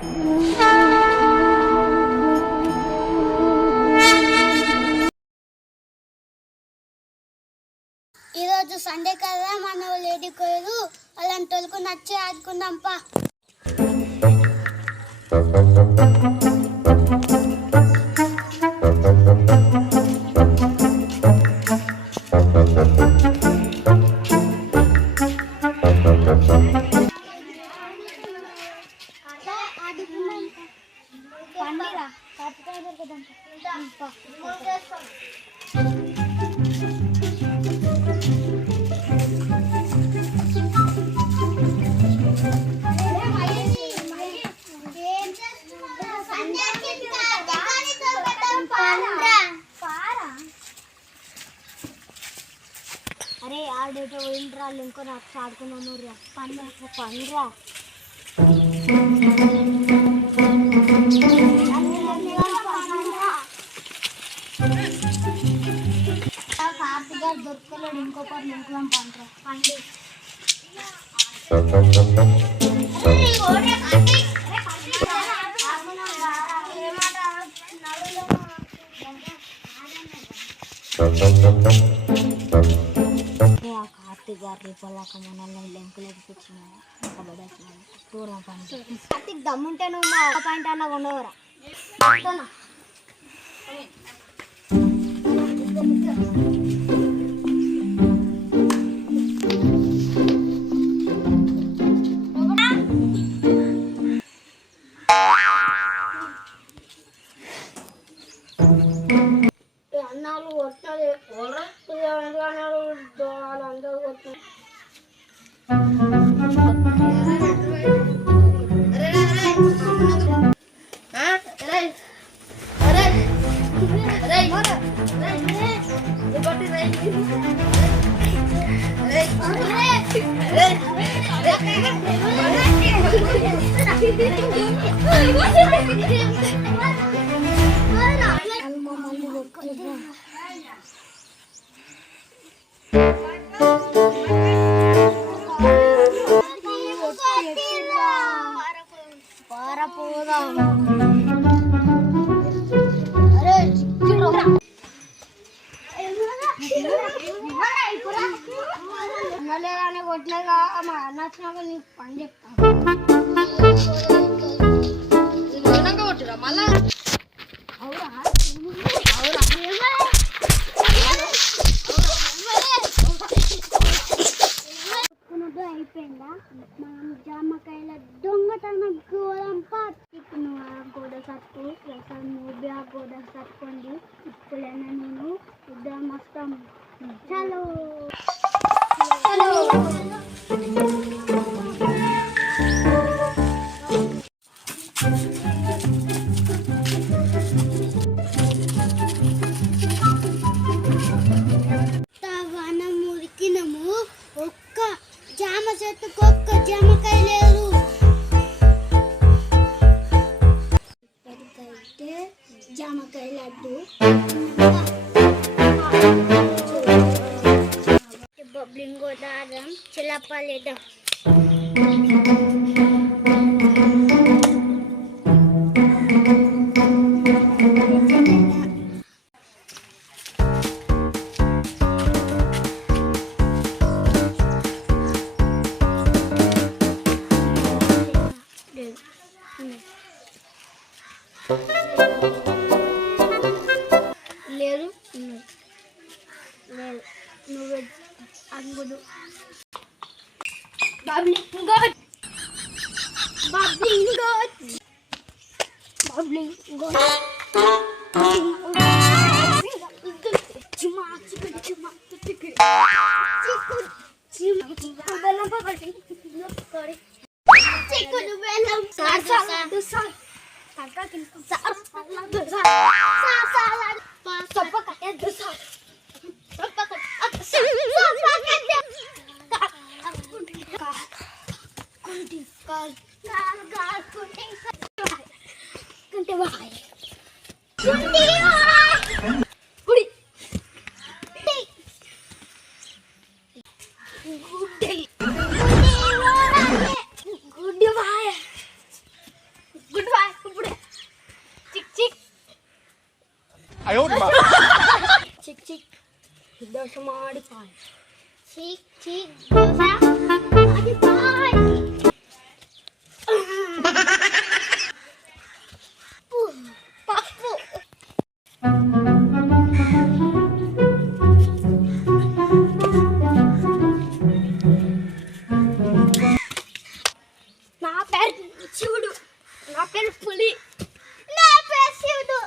ఈరోజు సండే కదా, మన లేడీ కోయరు అలాంటి వాళ్ళకు నచ్చి ఆడుకుందాం పా. అరే ఆడేటో పోయిండ్రా, ఇంకో నాకు ఆడుకున్నాము రా. పండ్రా కార్తీక్ గారు దొరకలేడు, ఇంకొకరు ఇంట్లో పండ్రా పండి. కార్తీక్ గారు రేపలాక మనల్ని లెంకులకి తెచ్చిన దూరం పని. కార్తీక్ దమ్ముంటే నువ్వు మా పాయింట్ అన్న ఉండవరా. అన్నాలు కొట్టాలి అందరూ కొట్టాలి. కొట్టినాగా మా అన్న వచ్చినాక నీకు పని చెప్తాను. కొట్టిరా మళ్ళా అయిపోయిందా? మనం జామకాయల దొంగతనం గోరంపా. ఇప్పుడు గోడ సత్తు మూబి ఆ గోడ సత్తుకోండి. ఇప్పుడైనా నేను ఇద్దరం వస్తాం. చలో మురికినము. ఒక్క జామ చెట్టుకు ఒక్క జామకాయ లేదు. ఇప్పటికైతే జామకాయ లడ్డు బబ్లింగ్ దారం చిలపలేదా. లేదు లేదు నువ్వు అంగుడు bubbling goat bubbling goat bubbling goat చిమా చికెన్ చిమా చికెన్ చికెన్ చిమా బెల్లం పకడి సారీ చికెన్ బెల్లం సార్ సార్ కాకా కింద సార్ సార్ సప్ప కట్టే సార్ సప్ప కట్టే చిక్ చిక్ దోశ మాడిపాయ్. చిక్ చిక్ దోశ మాడిపాయ్. పప్పు నా పేరు శివుడు. నా పేరు పులి. నా పేరు శివుడు.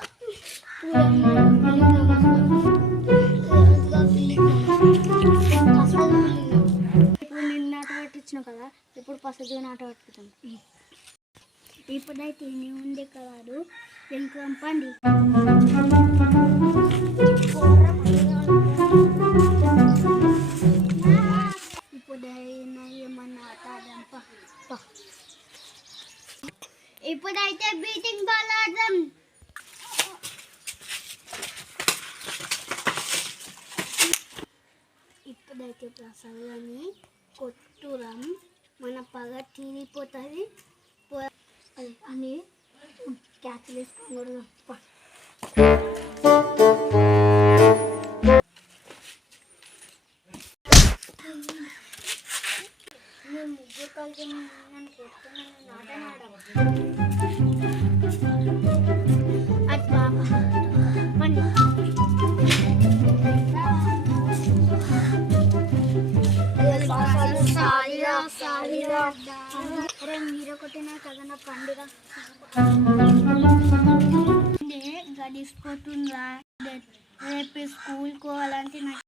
ఇప్పుడు నిన్న ఆట పట్టించిన కదా, ఇప్పుడు పసది ఆట పట్టుకుంటాం. ఇప్పుడైతే ఇన్ని ఉంది కదా, వెంకం పండి ఇప్పుడైనా ఏమన్నా ఆట ఆడదాం. ఇప్పుడైతే బీటింగ్ బాల్ ఆడదాం. ఇప్పుడైతే ప్రసాదాన్ని కొట్టురాం, మన పగ తీరిపోతుంది అని క్యాచ్లు వేసుకొని మేము ముగ్గురు కలిసి నన్ను కొట్టుకున్నాను నాటనాడాము. అది బాబా పండి అరే మీరు కొట్టినా కదా నా పండుగ గడిచిపోతుందా. రేపు స్కూల్ పోవాలంటే నాకు